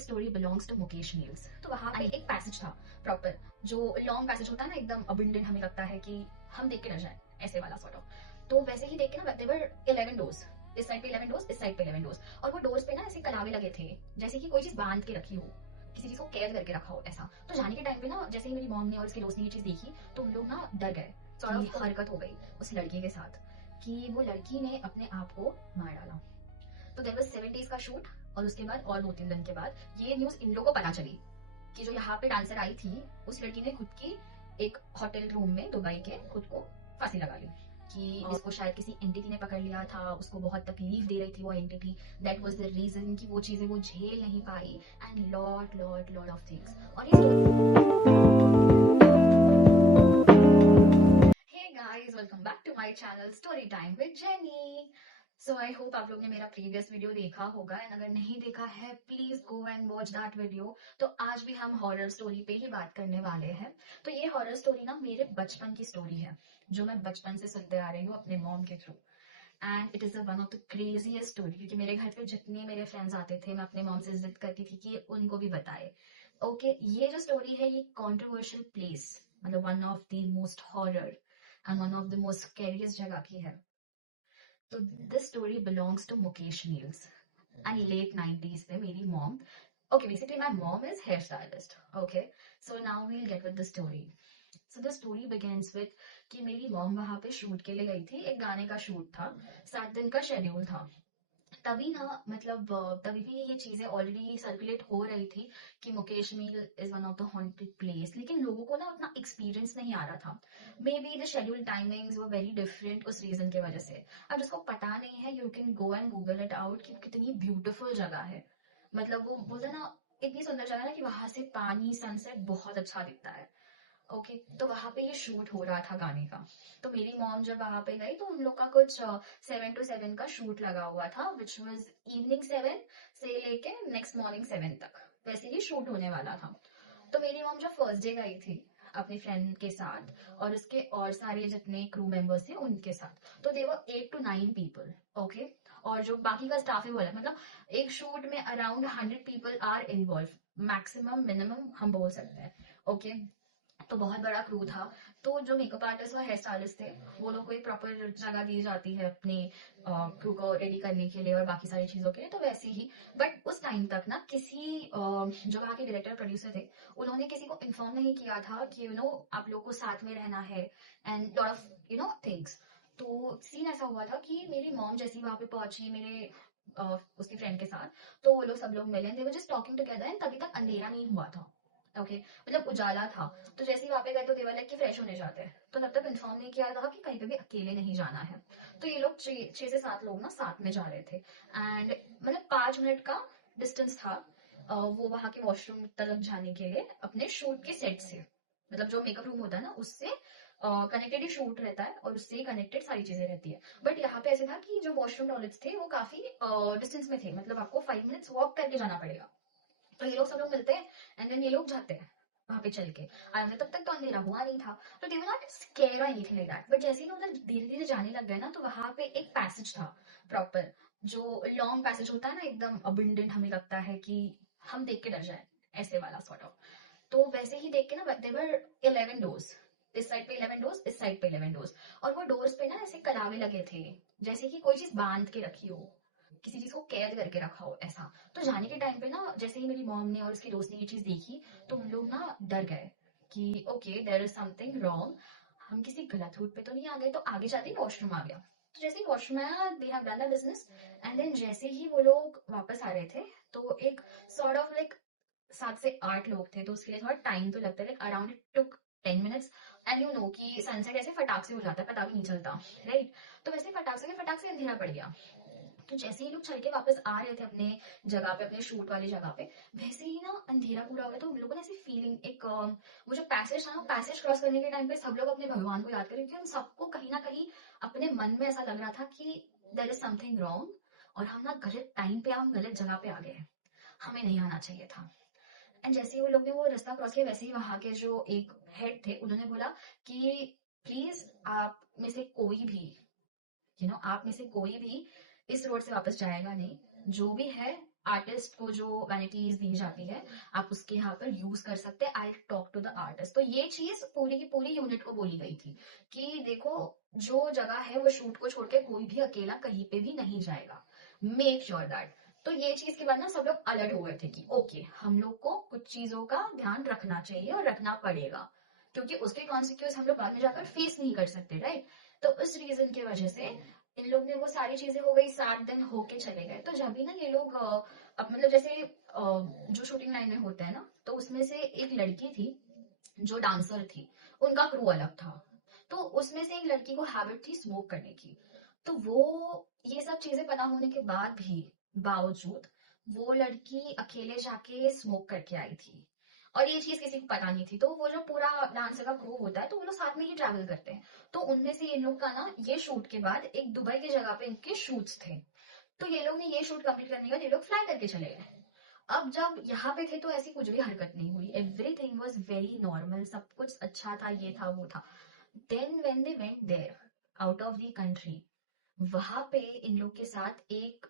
This story belongs to Mukesh Mills. तो वहां पे एक पैसेज था प्रॉपर, जो लॉन्ग पैसेज होता है ना, एकदम अबंडेंट, हमें लगता है कि हम देख के रह जाए, ऐसे वाला सॉर्ट ऑफ। तो वैसे ही देख के ना, देवर 11 डोर्स, इस साइड पे 11 डोर्स, इस साइड पे 11 डोर्स, और वो डोर्स पे ना ऐसे कलावे लगे थे, जैसे कि कोई चीज बांध के रखी हो, किसी चीज को कैद करके रखा हो ऐसा। तो जाने के टाइम पे ना, जैसे ही मेरी मॉम ने और उसके दोस्त ने ये चीज देखी, तो उन लोग ना डर गए। कि हरकत हो गई उस लड़की के साथ, कि वो लड़की ने अपने आप को मार डाला। तो देयर वाज 7 डेज का शूट, और उसके बाद और 2-3 दिन के बाद ये न्यूज इन लोगों को पता चली कि जो यहाँ पे डांसर आई थी, उस लड़की ने खुद की एक होटल रूम में दुबई के खुद को फांसी लगा ली, कि इसको शायद किसी एंटिटी ने पकड़ लिया था, उसको बहुत तकलीफ दे रही थी वो entity. That was the reason कि वो चीजें वो झेल नहीं पाई, and lot lot lot of things. और ये hey guys, welcome back to my channel story time with Jenny. So I hope आप लोग ने मेरा प्रीवियस वीडियो देखा होगा, एंड अगर नहीं देखा है please go and watch that video. तो आज भी हम हॉरर स्टोरी पे ही बात करने वाले हैं। तो ये हॉरर स्टोरी ना मेरे बचपन की स्टोरी है, जो मैं बचपन से सुनते आ रही हूँ अपने मॉम के through. And it is one of the craziest story, क्योंकि मेरे घर पे जितने मेरे फ्रेंड्स आते थे, मैं अपने मॉम से जिद करती थी कि उनको भी बताए। ओके, ये जो स्टोरी है, ये कॉन्ट्रोवर्शियल प्लेस, मतलब one of the most horror and one of the most scariest जगह की है। तो this story belongs to Mukesh Mills. And late 90s में मेरी mom, okay, basically my mom is hairstylist. Okay, so now we'll get with the story. So the story begins with कि मेरी mom वहां पे शूट के लिए गई थी, एक गाने का शूट था, 7 दिन का शेड्यूल था। तभी ना, मतलब तभी भी ये चीजें ऑलरेडी सर्कुलेट हो रही थी कि Mukesh Mill is one of the haunted place, लेकिन लोगों को ना उतना एक्सपीरियंस नहीं आ रहा था। May be the schedule timings वो वेरी डिफरेंट उस रीजन की वजह से। अब जिसको पता नहीं है, you can go and Google it out कि कितनी ब्यूटीफुल जगह है। मतलब वो बोलते ना, इतनी सुंदर जगह है ना, कि वहां से पानी, सनसेट बहुत अच्छा दिखता है। ओके, तो वहां पे ये शूट हो रहा था गाने का। तो मेरी मॉम जब वहां पे गई, तो उन लोग का कुछ 7 to 7 का शूट लगा हुआ था, विच वॉज इवनिंग 7 से लेके नेक्स्ट मॉर्निंग 7 तक, वैसे ही शूट होने वाला था। तो मेरी मॉम जब फर्स्ट डे गई थी अपनी फ्रेंड के साथ, और उसके और सारे जितने क्रू मेंबर्स थे उनके साथ, तो दे वर 8 to 9 पीपल। ओके, और जो बाकी का स्टाफ है बोला, मतलब एक शूट में around 100 people are involve, maximum minimum हम बोल सकते हैं। ओके, तो बहुत बड़ा क्रू था। तो जो मेकअप आर्टिस्ट और हेयर स्टाइलिस्ट थे, वो लोग को एक प्रॉपर जगह दी जाती है अपने क्रू को रेडी करने के लिए और बाकी सारी चीजों के लिए, तो वैसे ही। बट उस टाइम तक ना किसी जो वहाँ के डायरेक्टर प्रोड्यूसर थे, उन्होंने किसी को इन्फॉर्म नहीं किया था कि आप लोग को साथ में रहना है, एंड लॉट ऑफ थिंग्स। तो सीन ऐसा हुआ था कि मेरी मॉम जैसी वहां पे पहुंची मेरे उसकी फ्रेंड के साथ, तो वो लोग सब लोग मिले, they were just talking together, and तभी तक अंधेरा नहीं हुआ था। ओके, मतलब उजाला था। तो जैसे ही वहां पे गए, तो देवर लाइक कि फ्रेश होने जाते हैं, तो तब तक इन्फॉर्म नहीं किया था कि कहीं पे भी अकेले नहीं जाना है। तो ये लोग 6 से 7 लोग ना साथ में जा रहे थे, एंड मतलब 5 मिनट का डिस्टेंस था वो वहां के वॉशरूम तक जाने के लिए, अपने शूट के सेट से, मतलब जो मेकअप रूम होता है ना, उससे कनेक्टेड ही शूट रहता है, और उससे कनेक्टेड सारी चीजें रहती है। बट यहाँ पे ऐसे था कि जो वॉशरूम टॉयलेट्स थे वो काफी डिस्टेंस में थे, मतलब आपको 5 मिनट्स वॉक करके जाना पड़ेगा। तो ये लोग सब लोग मिलते हैं, एंड देन ये लोग जाते हैं वहां पे चल के। और तब तक तो अंधेरा हुआ नहीं था, तो दे वर नॉट स्केयर और एनीथिंग लाइक दैट। बट जैसे ही ना उधर धीरे धीरे जाने लग गए ना, तो वहां पे एक पैसेज था प्रॉपर, जो लॉन्ग पैसेज होता है ना, एकदम अबंडेंट, हमें लगता है कि हम देख के डर जाए, ऐसे वाला सॉर्ट ऑफ। तो वैसे ही देख के ना, देवर 11 डोर्स, इस साइड पे 11 डोर्स, इस साइड पे 11 डोर्स, और वो डोर्स पे ना ऐसे कलावे लगे थे, जैसे कि कोई चीज बांध के रखी हो, किसी चीज को कैद करके रखा हो ऐसा। तो जाने के टाइम पे ना, जैसे ही मेरी मॉम ने और उसके दोस्त ने ये चीज देखी, तो उन लोग ना डर गए कि okay, there is something wrong, हम किसी गलत रूट पे तो नहीं आ गए। तो आगे जाते ही वॉशरूम आ गया। तो जैसे ही वॉशरूम आया, they have done the business, and then जैसे ही वो लोग वापस आ रहे थे, तो एक सॉर्ट ऑफ लाइक 7 से 8 लोग थे, तो उसके लिए थोड़ा टाइम तो लगता है, like around it took 10 minutes. And कि सनसेट ऐसे फटाक से हो जाता है, पता भी नहीं चलता, राइट। तो वैसे फटाक से अंधेरा पड़ गया। तो जैसे ही लोग चल के वापस आ रहे थे अपने जगह पे, अपने शूट वाली जगह पे, वैसे ही ना अंधेरा पूरा हो गया। तो उन लोगों ने ऐसी फीलिंग, एक वो जो पैसेज था ना, पैसेज क्रॉस करने के टाइम पे सब लोग अपने भगवान को याद करें, क्योंकि हम सबको कहीं ना कहीं अपने मन में ऐसा लग रहा था कि देयर इज समथिंग रॉन्ग, और हम ना गलत टाइम पे, हम गलत जगह पे आ गए हैं, हमें नहीं आना चाहिए था। एंड जैसे ही वो लोग ने वो रास्ता क्रॉस किया, वैसे ही वहां के जो एक हेड थे, उन्होंने बोला कि प्लीज आप में से कोई भी, आप में से कोई भी इस रोड से वापस जाएगा नहीं, जो भी है आर्टिस्ट को जो वैनिटीज दी जाती है आप उसके यहाँ पर यूज कर सकते हैं। I talk to the artist. तो ये चीज पूरी की पूरी यूनिट को बोली गई थी कि देखो जो जगह है वो शूट को छोड़ के कोई भी अकेला कहीं पे भी नहीं जाएगा, मेक श्योर दैट। तो ये चीज के बाद ना सब लोग अलर्ट हो गए थे कि ओके हम लोग को कुछ चीजों का ध्यान रखना चाहिए और रखना पड़ेगा, क्योंकि उसके कॉन्सिक्वेंस हम लोग बाद में जाकर फेस नहीं कर सकते, राइट। तो उस रीजन की वजह से इन लोग ने वो सारी चीजें हो गई, 7 दिन होके चले गए। तो जब भी ना ये लोग अब मतलब जैसे जो शूटिंग लाइन में होता है ना, तो उसमें से एक लड़की थी जो डांसर थी, उनका क्रू अलग था। तो उसमें से एक लड़की को हैबिट थी स्मोक करने की। तो वो ये सब चीजें पता होने के बाद भी बावजूद वो लड़की अकेले जाके स्मोक करके आई थी, और ये चीज किसी को पता नहीं थी। तो वो जो पूरा डांसर का क्रू होता है तो वो लोग साथ में ही ट्रैवल करते हैं। तो उनमें से इन लोग का ना ये शूट के बाद एक दुबई की जगह पे इनके शूट्स थे। तो ये लोग ने ये शूट कंप्लीट करने के बाद ये लोग फ्लाई करके चले गए। अब जब यहाँ पे थे तो ऐसी कुछ भी हरकत नहीं हुई, एवरीथिंग वॉज वेरी नॉर्मल, सब कुछ अच्छा था, ये था वो था। Then when they went there out of the country, वहां पे इन लोग के साथ एक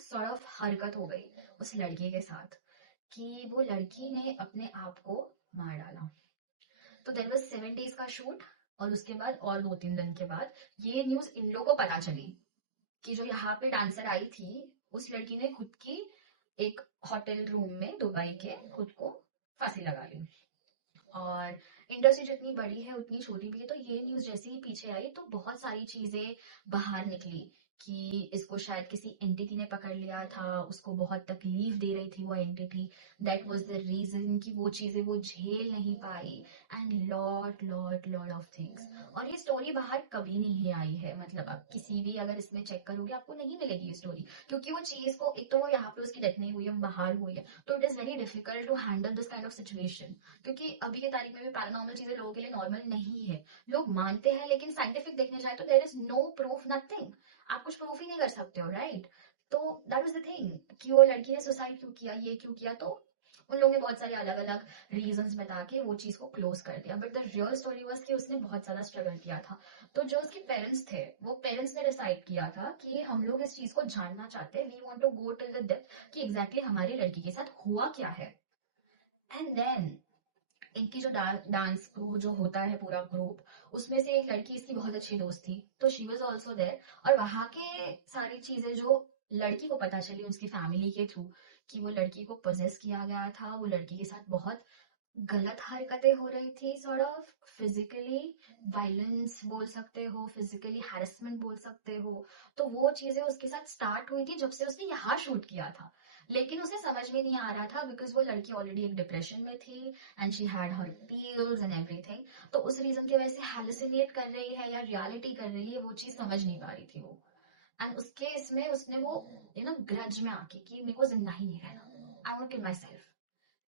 सॉर्ट ऑफ हरकत हो गई उस लड़के के साथ, कि वो लड़की ने अपने आप को मार डाला। तो देर वॉज 7 डेज का शूट, और उसके बाद और 2-3 दिन के बाद ये न्यूज इन लोगों को पता चली कि जो यहाँ पे डांसर आई थी उस लड़की ने खुद की एक होटल रूम में दुबई के खुद को फांसी लगा ली। और इंडस्ट्री जितनी बड़ी है उतनी छोटी भी है। तो ये न्यूज जैसे ही पीछे आई तो बहुत सारी चीजें बाहर निकली कि इसको शायद किसी एंटिटी ने पकड़ लिया था, उसको बहुत तकलीफ दे रही थी वो entity, that was the reason कि वो चीजें वो झेल नहीं पाई, and lot lot lot of things. और ये स्टोरी बाहर कभी नहीं आई है, मतलब आप किसी भी अगर इसमें चेक करोगे आपको नहीं मिलेगी ये स्टोरी, क्योंकि वो चीज को एक तो वो यहाँ पे उसकी डेथ नहीं हुई है, बाहर हुई है। तो it is very difficult to handle this kind of situation, क्योंकि अभी के तारीख में भी पैरानॉर्मल चीजें लोगों के लिए नॉर्मल नहीं है। लोग मानते हैं लेकिन साइंटिफिक देखने जाए तो there is no proof, nothing. आप कुछ प्रूफ ही नहीं कर सकते हो, राइट। तो दैट इज द थिंग कि वो लड़की ने सुसाइड क्यों किया, ये क्यों किया, तो उन लोगों ने बहुत सारे अलग अलग रीजंस बता के वो चीज को क्लोज कर दिया। But the real story was कि उसने बहुत ज्यादा स्ट्रगल किया था। तो जो उसके पेरेंट्स थे वो पेरेंट्स ने डिसाइड किया था कि हम लोग इस चीज को जानना चाहते हैं, we want to go till the depth कि एग्जैक्टली हमारी लड़की के साथ हुआ क्या है। एंड देन इनकी जो डांस ग्रुप जो होता है पूरा ग्रुप, उसमें से एक लड़की इसकी बहुत अच्छी दोस्त थी, तो शी वॉज ऑल्सो देयर। और वहां के सारी चीजें जो लड़की को पता चली उसकी फैमिली के थ्रू, कि वो लड़की को पोजेस किया गया था, वो लड़की के साथ बहुत गलत हरकतें हो रही थी, सॉर्ट ऑफ फिजिकली वायलेंस बोल सकते हो, फिजिकली हैरेसमेंट बोल सकते हो। तो वो चीजें उसके साथ स्टार्ट हुई थी जब से उसने यहाँ शूट किया था, लेकिन उसे समझ में नहीं आ रहा था बिकॉज वो लड़की ऑलरेडी एक डिप्रेशन में थी and she had her peels and everything. तो उस रीजन की वजह से हेलुसिनेट कर रही है या रियलिटी कर रही है वो चीज समझ नहीं पा रही थी वो। एंड उसके इसमें उसने वो ग्रज में आके कि मेरे को जिंदा ही नहीं रहना, I want to kill myself,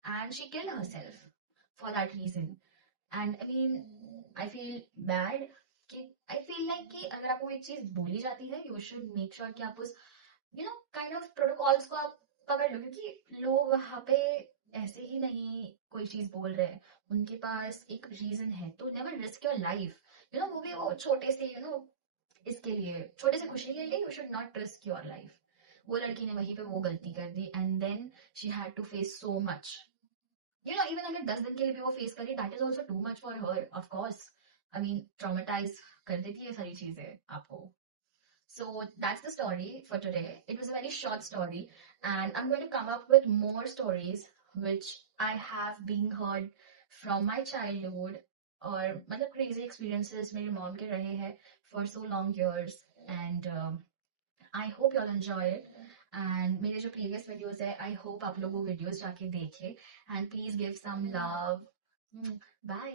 and she killed herself for that reason. And I mean, I feel bad कि I feel like कि अगर आपको एक चीज बोली जाती है you should make sure कि आप उस kind of protocols को आप पकड़ लो, क्योंकि लोग वहां पे ऐसे ही नहीं कोई चीज बोल रहे हैं, उनके पास एक रीजन है। तो नेवर रिस्क योर लाइफ, वो भी वो छोटे से इसके लिए, छोटे से खुशी के लिए you should not risk your life. वो लड़की ने वहीं पे वो गलती कर दी and then she had to face so much. Even अगर 10 दिन के लिए भी वो फेस करी that is also too much for her, of course. I mean traumatise कर देती है सारी चीजें आपको। So that's the story for today. It was a very short story, and I'm going to come up with more stories which I have been heard from my childhood, और मतलब crazy experiences मेरी mom के रहे हैं for so long years, and I hope you all enjoy it. And मेरे जो previous videos है आई hope आप लोग वो वीडियोस जाके देखें, and please give some love. Bye.